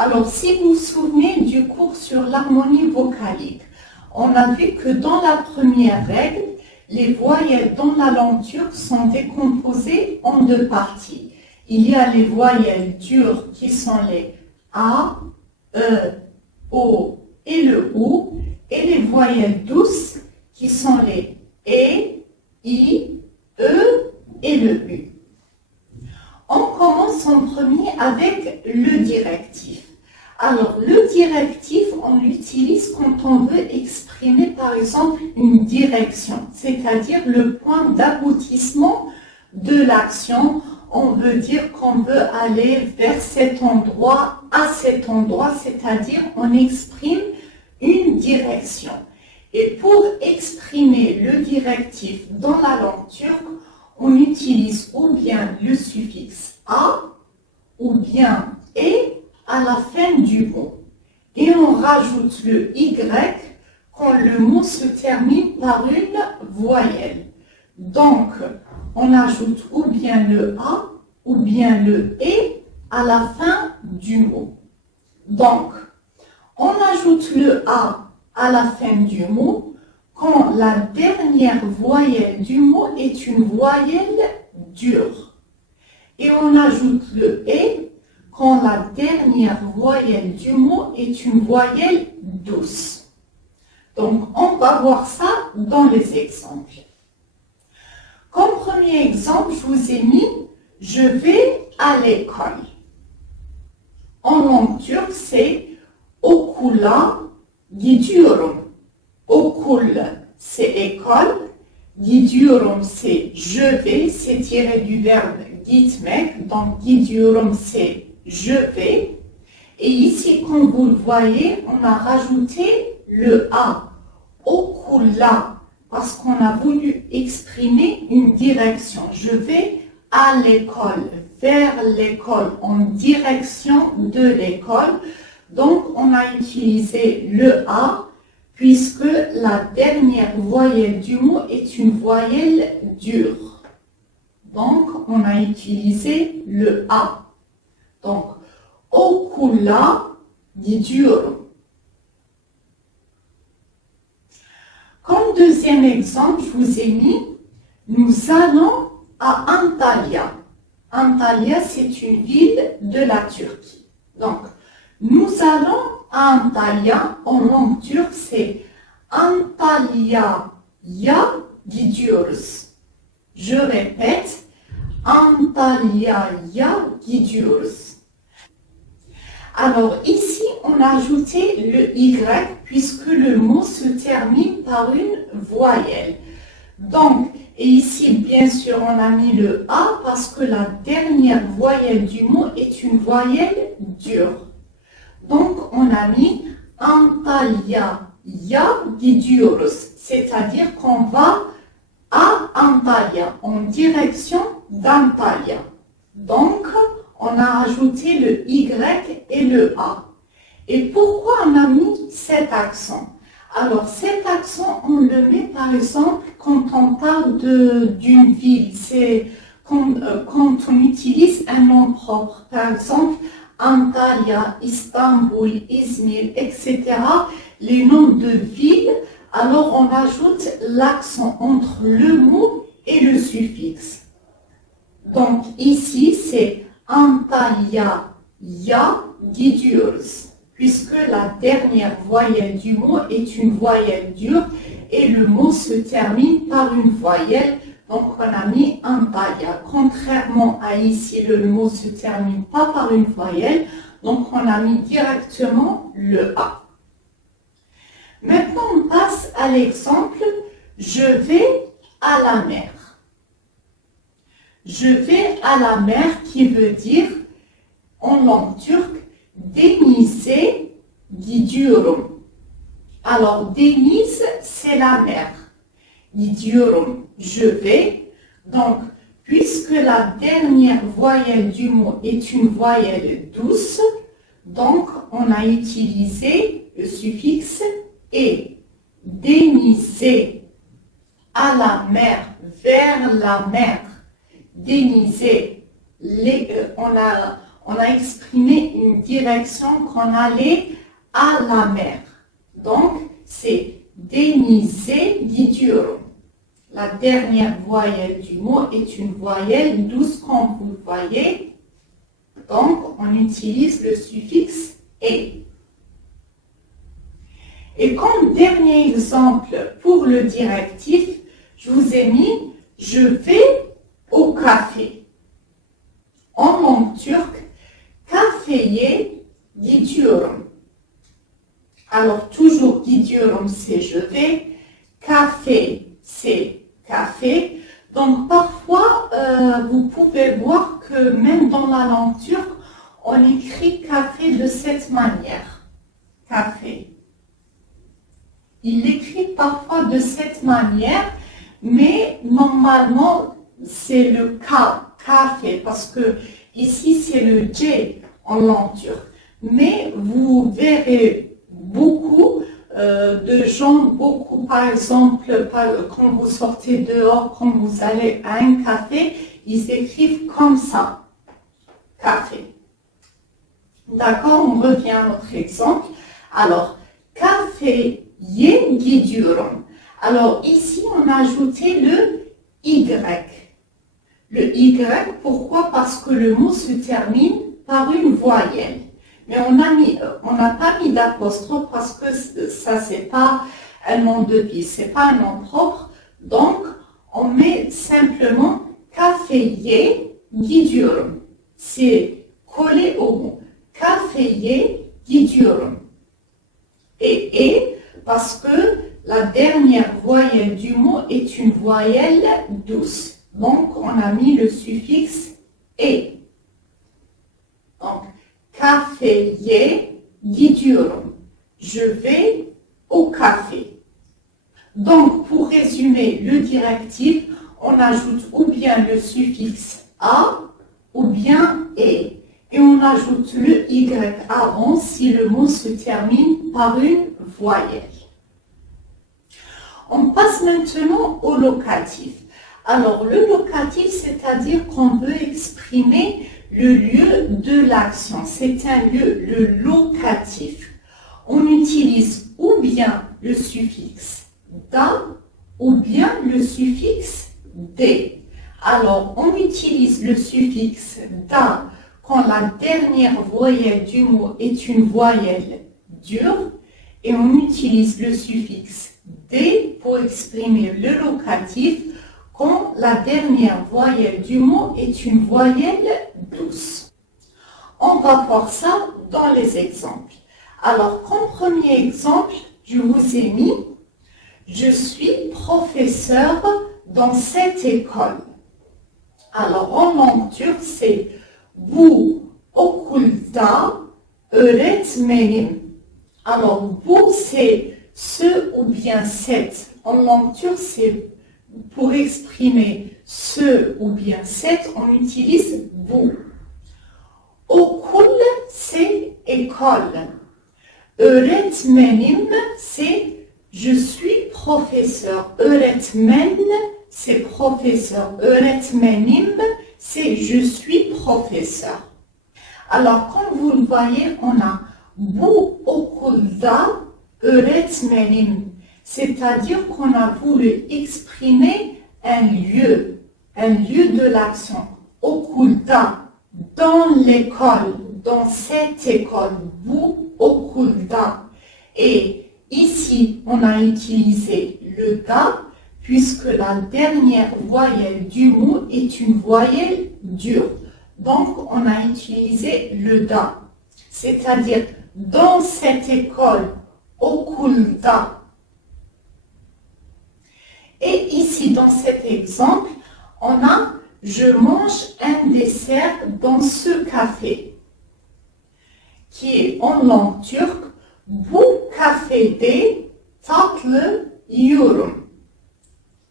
Alors, si vous vous souvenez du cours sur l'harmonie vocalique, on a vu que dans la première règle, les voyelles dans la langue turque sont décomposées en deux parties. Il y a les voyelles dures qui sont les A, E, O et le OU, et les voyelles douces qui sont les E, I, E et le U. On commence en premier avec le directif. Alors, le directif, on l'utilise quand on veut exprimer, par exemple, une direction, c'est-à-dire le point d'aboutissement de l'action. On veut dire qu'on veut aller vers cet endroit, à cet endroit, c'est-à-dire on exprime une direction. Et pour exprimer le directif dans la langue turque, on utilise ou bien le suffixe a ou bien e à la fin du mot. Et on rajoute le y quand le mot se termine par une voyelle. Donc, on ajoute ou bien le a ou bien le e à la fin du mot. Donc, on ajoute le a à la fin du mot quand la dernière voyelle du mot est une voyelle dure. Et on ajoute le e quand la dernière voyelle du mot est une voyelle douce. Donc, on va voir ça dans les exemples. Comme premier exemple, je vous ai mis « Je vais à l'école ». En langue turque, c'est « Okula gidiyorum ». Okul, c'est école. Gidiyorum, c'est « je vais », c'est tiré du verbe « gitmek ». Donc, gidiyorum, c'est « je vais ». Et ici, comme vous le voyez, on a rajouté le « a ». Okula, parce qu'on a voulu exprimer une direction. Je vais à l'école, vers l'école, en direction de l'école. Donc, on a utilisé le « a » puisque la dernière voyelle du mot est une voyelle dure. Donc, on a utilisé le « a ». Donc, okula gidiyorum. Comme deuxième exemple, je vous ai mis « Nous allons à Antalya ». Antalya, c'est une ville de la Turquie. Donc, nous allons à Antalya, en langue turque, c'est « Antalya'ya gidiyoruz ». Je répète, « Antalya'ya gidiyoruz ». Alors ici, on a ajouté le Y puisque le mot se termine par une voyelle. Donc, et ici, bien sûr, on a mis le A parce que la dernière voyelle du mot est une voyelle dure. Donc, on a mis Antalya'ya gidiyoruz, c'est-à-dire qu'on va à Antalya, en direction d'Antalya. Donc, on a ajouté le Y et le A. Et pourquoi on a mis cet accent? Alors, cet accent, on le met par exemple quand on parle d'une ville. C'est quand on utilise un nom propre. Par exemple, Antalya, Istanbul, Izmir, etc. Les noms de villes. Alors, on ajoute l'accent entre le mot et le suffixe. Donc, ici, c'est Antalya'ya gidiyoruz, puisque la dernière voyelle du mot est une voyelle dure et le mot se termine par une voyelle. Donc, on a mis Antalya. Contrairement à ici, le mot ne se termine pas par une voyelle. Donc, on a mis directement le A. Maintenant, on passe à l'exemple « Je vais à la mer ». Je vais à la mer qui veut dire, en langue turque, « Denize gidiyorum ». Alors, deniz, c'est la mer. Gidiyorum, je vais. Donc, puisque la dernière voyelle du mot est une voyelle douce, donc on a utilisé le suffixe et. Denize, à la mer, vers la mer. Denize, on a exprimé une direction qu'on allait à la mer. Donc, c'est denize gidiyorum. La dernière voyelle du mot est une voyelle douce comme vous le voyez. Donc, on utilise le suffixe et. Et comme dernier exemple pour le directif, je vous ai mis « je vais au café ». En langue turque, « kafeye gidiyorum ». Alors, toujours gidiyorum, c'est « je vais », « café », c'est « café ». Donc, parfois, vous pouvez voir que même dans la langue turque, on écrit « café » de cette manière. « Café ». Il l'écrit parfois de cette manière, mais normalement, c'est le K, café, parce que ici, c'est le J en langue turque. Mais vous verrez beaucoup de gens, par exemple, quand vous sortez dehors, quand vous allez à un café, ils écrivent comme ça, café. D'accord, on revient à notre exemple. Alors, café gidiyorum. Alors ici, on a ajouté le Y. Le Y, pourquoi? Parce que le mot se termine par une voyelle. Mais on n'a pas mis d'apostrophe parce que ça, c'est pas un nom de vie, c'est pas un nom propre. Donc, on met simplement kafeye gidiyorum. C'est collé au mot. Kafeye gidiyorum. Et parce que la dernière voyelle du mot est une voyelle douce. Donc, on a mis le suffixe et. Donc, kafeye gidiyorum. Je vais au café. Donc, pour résumer le directif, on ajoute ou bien le suffixe a ou bien et. Et on ajoute le y avant si le mot se termine par une voyelle. On passe maintenant au locatif. Alors, le locatif, c'est-à-dire qu'on veut exprimer le lieu de l'action. C'est un lieu, le locatif. On utilise ou bien le suffixe da ou bien le suffixe de. Alors, on utilise le suffixe da quand la dernière voyelle du mot est une voyelle dure et on utilise le suffixe de pour exprimer le locatif quand la dernière voyelle du mot est une voyelle douce. On va voir ça dans les exemples. Alors, comme premier exemple, je vous ai mis « Je suis professeur dans cette école ». Alors, en langue turque, c'est « Bu okulda öğretmenim ». Alors, bu, c'est ce ou bien cette. En langue turque, c'est pour exprimer ce ou bien cette, on utilise bu. Okul, c'est école. Öğretmenim, c'est je suis professeur. Öğretmen, c'est professeur. Öğretmenim, c'est je suis professeur. Alors, comme vous le voyez, on a bu okulda öğretmenim. C'est-à-dire qu'on a voulu exprimer un lieu de l'action. Okulda, dans l'école, dans cette école, bu okulda. Et ici, on a utilisé le da, puisque la dernière voyelle du mot est une voyelle dure. Donc, on a utilisé le da. C'est-à-dire, dans cette école, okulda. Et ici, dans cet exemple, on a « Je mange un dessert dans ce café » qui est en langue turque « Bu kafede tatlı yiyorum ».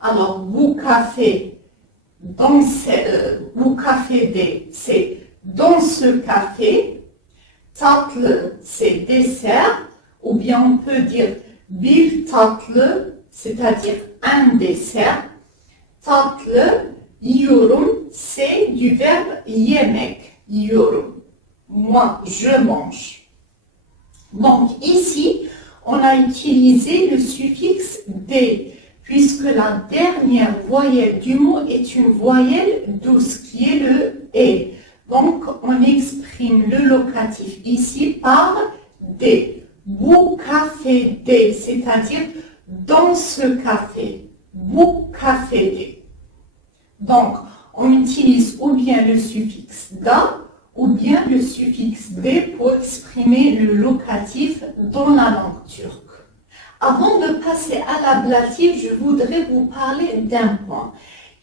Alors, bu kafede, c'est dans ce café, tatlı, c'est dessert, ou bien on peut dire bir tatlı, c'est-à-dire un dessert. Tatlı, yiyorum, c'est du verbe yemek, yiyorum. moi, je mange. Donc ici, on a utilisé le suffixe D, puisque la dernière voyelle du mot est une voyelle douce, qui est le E. Donc, on exprime le locatif ici par D. Bu café D, c'est-à-dire dans ce café. Bu café D. Donc, on utilise ou bien le suffixe da, ou bien le suffixe D pour exprimer le locatif dans la langue turque. Avant de passer à l'ablatif, je voudrais vous parler d'un point.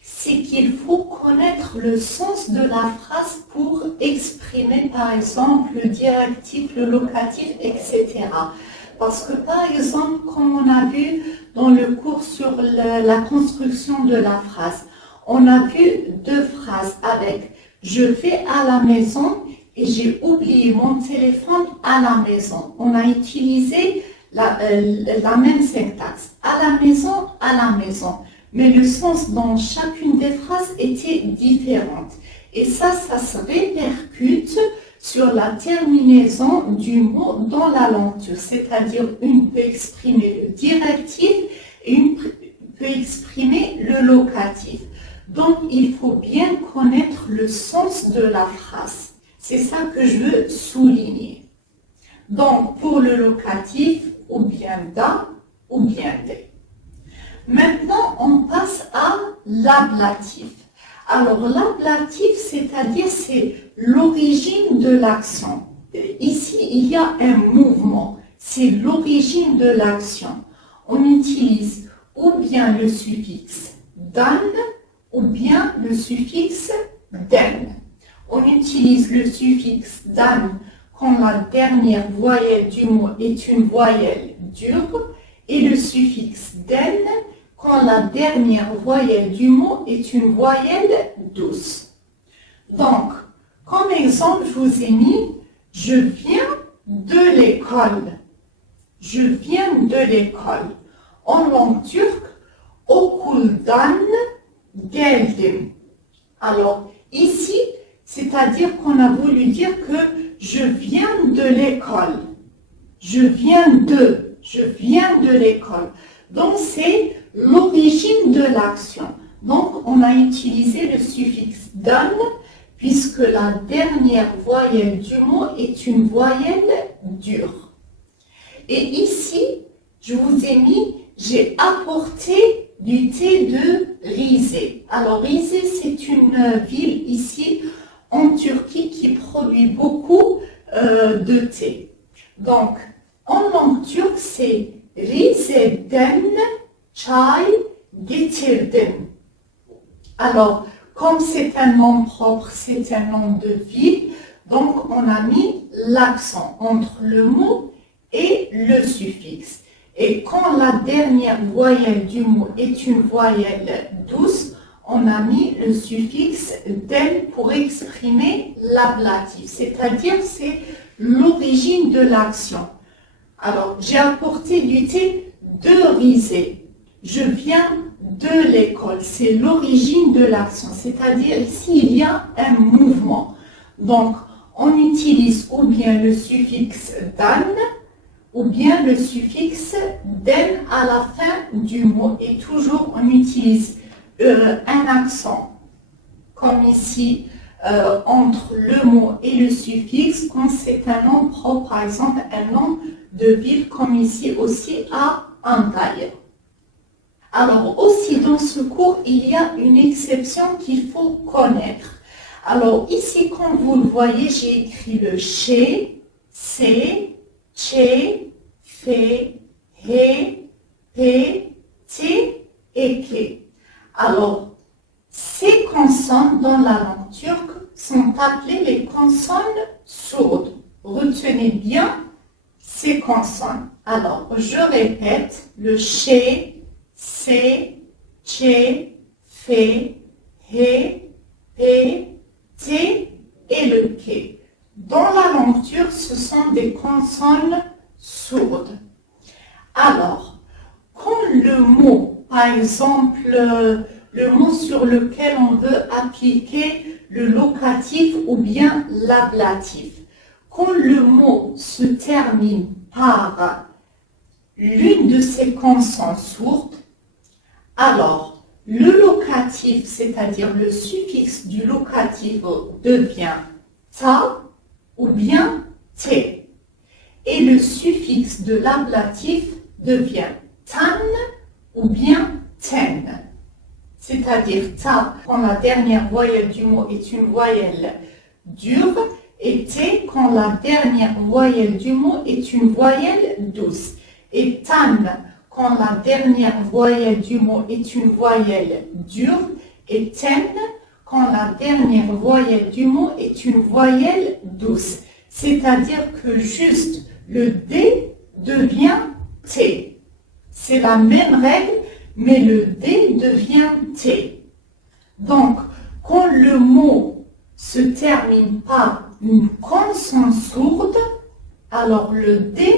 C'est qu'il faut connaître le sens de la phrase pour exprimer, par exemple, le directif, le locatif, etc. Parce que, par exemple, comme on a vu dans le cours sur la construction de la phrase, on a vu deux phrases avec « je vais à la maison » et « j'ai oublié mon téléphone à la maison ». On a utilisé la même syntaxe, à la maison, mais le sens dans chacune des phrases était différent. Et ça se répercute sur la terminaison du mot dans la langue turque, c'est-à-dire une peut exprimer le directif et une peut exprimer le locatif. Donc, il faut bien connaître le sens de la phrase. C'est ça que je veux souligner. Donc, pour le locatif, ou bien da, ou bien de. Maintenant, on passe à l'ablatif. Alors, l'ablatif, c'est-à-dire, c'est l'origine de l'action. Ici, il y a un mouvement. C'est l'origine de l'action. On utilise ou bien le suffixe dan, ou bien le suffixe den. On utilise le suffixe dan quand la dernière voyelle du mot est une voyelle dure et le suffixe den quand la dernière voyelle du mot est une voyelle douce. Donc, comme exemple, je vous ai mis « je viens de l'école ». Je viens de l'école. En langue turque, « okuldan geldim ». Alors, ici, c'est-à-dire qu'on a voulu dire que je viens de l'école. Je viens de l'école. Donc, c'est l'origine de l'action. Donc, on a utilisé le suffixe dan, puisque la dernière voyelle du mot est une voyelle dure. Et ici, je vous ai mis, j'ai apporté du thé de Rize. Alors, Rize, c'est une ville ici en Turquie qui produit beaucoup de thé. Donc, en langue turque, c'est Rize'den çay getirdim. Alors, comme c'est un nom propre, c'est un nom de ville, donc on a mis l'accent entre le mot et le suffixe. Et quand la dernière voyelle du mot est une voyelle douce, on a mis le suffixe den pour exprimer l'ablatif, c'est-à-dire c'est l'origine de l'action. Alors, j'ai apporté du thé de Rize. Je viens de l'école. C'est l'origine de l'action, c'est-à-dire ici il y a un mouvement. Donc, on utilise ou bien le suffixe dan, ou bien le suffixe den à la fin du mot. Et toujours, on utilise un accent, comme ici, entre le mot et le suffixe, quand c'est un nom propre, par exemple, un nom de ville, comme ici aussi à Antalya. Alors, aussi dans ce cours, il y a une exception qu'il faut connaître. Alors, ici, comme vous le voyez, j'ai écrit le chez, c'est, che, fe, he, pe, te et ke. Alors, ces consonnes dans la langue turque sont appelées les consonnes sourdes. Retenez bien ces consonnes. Alors, je répète, le chez, c'est, che, fe, he, pe, te et le ke. Dans la langue turque, ce sont des consonnes sourdes. Alors, quand le mot, par exemple, le mot sur lequel on veut appliquer le locatif ou bien l'ablatif, quand le mot se termine par l'une de ces consonnes sourdes, alors le locatif, c'est-à-dire le suffixe du locatif devient ta ou bien te. Et le suffixe de l'ablatif devient tan ou bien ten. C'est-à-dire ta quand la dernière voyelle du mot est une voyelle dure et te quand la dernière voyelle du mot est une voyelle douce. Et tan quand la dernière voyelle du mot est une voyelle dure et ten quand la dernière voyelle du mot est une voyelle douce. C'est-à-dire que juste le D devient T. C'est la même règle, mais le D devient T. Donc, quand le mot se termine par une consonne sourde, alors le D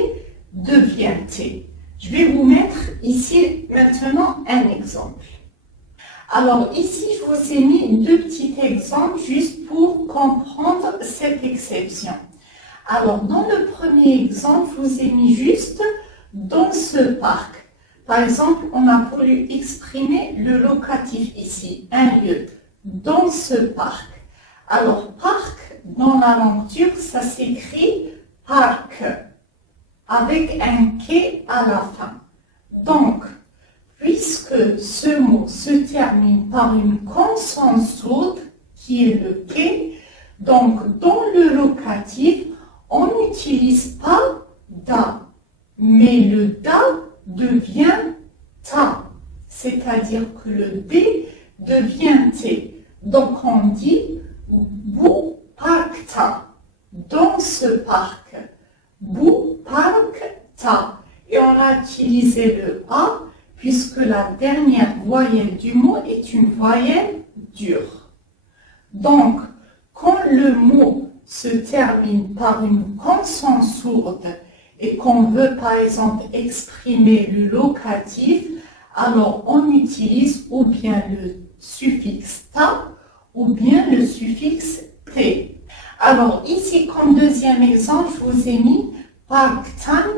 devient T. Je vais vous mettre ici maintenant un exemple. Alors ici, je vous ai mis deux petits exemples juste pour comprendre cette exception. Alors dans le premier exemple, je vous ai mis juste dans ce parc. Par exemple, on a voulu exprimer le locatif ici, un lieu, dans ce parc. Alors parc, dans la langue turque, ça s'écrit park, avec un quai à la fin. Donc, puisque ce mot se termine par une consonne sourde, qui est le quai, donc dans le locatif, on n'utilise pas da, mais le da devient ta, c'est-à-dire que le D devient T. Donc on dit bu parkta, dans ce parc, bu parkta. Et on a utilisé le A puisque la dernière voyelle du mot est une voyelle dure. Donc, quand le mot se termine par une consonne sourde et qu'on veut par exemple exprimer le locatif, alors on utilise ou bien le suffixe ta ou bien le suffixe t. Alors ici comme deuxième exemple, je vous ai mis parktan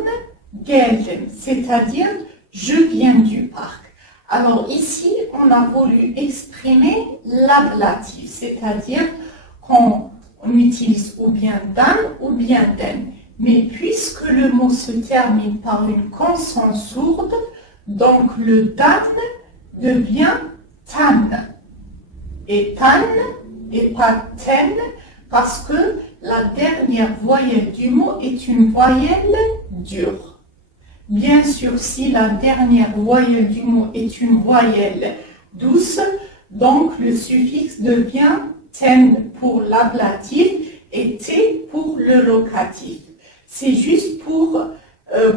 geldim, c'est-à-dire je viens du parc. Alors ici on a voulu exprimer l'ablatif, c'est-à-dire qu'on utilise ou bien dan ou bien den. Mais puisque le mot se termine par une consonne sourde, donc le dan devient tan. Et tan et pas ten parce que la dernière voyelle du mot est une voyelle dure. Bien sûr, si la dernière voyelle du mot est une voyelle douce, donc le suffixe devient ten pour l'ablatif et t pour le locatif. C'est juste pour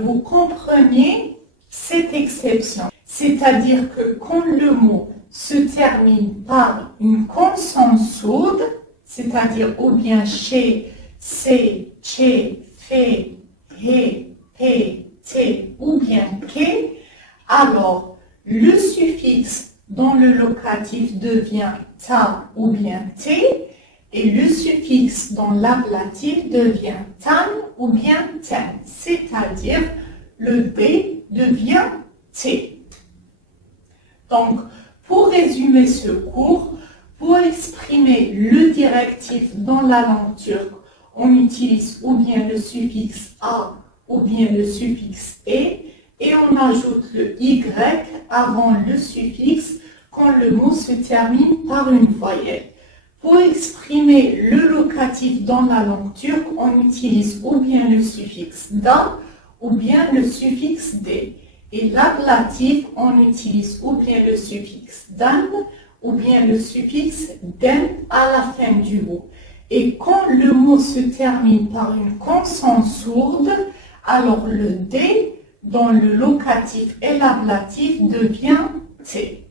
vous compreniez cette exception. C'est-à-dire que quand le mot se termine par une consonne sourde, c'est-à-dire ou bien chez, c'est, che, fe, he, pe, te ou bien ke, alors le suffixe dans le locatif devient ta ou bien te et le suffixe dans l'ablatif devient tan ou bien ten, c'est-à-dire le D devient T. Donc, pour résumer ce cours, pour exprimer le directif dans la langue turque, on utilise ou bien le suffixe A ou bien le suffixe E et on ajoute le Y avant le suffixe quand le mot se termine par une voyelle. Pour exprimer le locatif dans la langue turque, on utilise ou bien le suffixe da ou bien le suffixe d. Et l'ablatif, on utilise ou bien le suffixe dan ou bien le suffixe den à la fin du mot. Et quand le mot se termine par une consonne sourde, alors le D dans le locatif et l'ablatif devient T.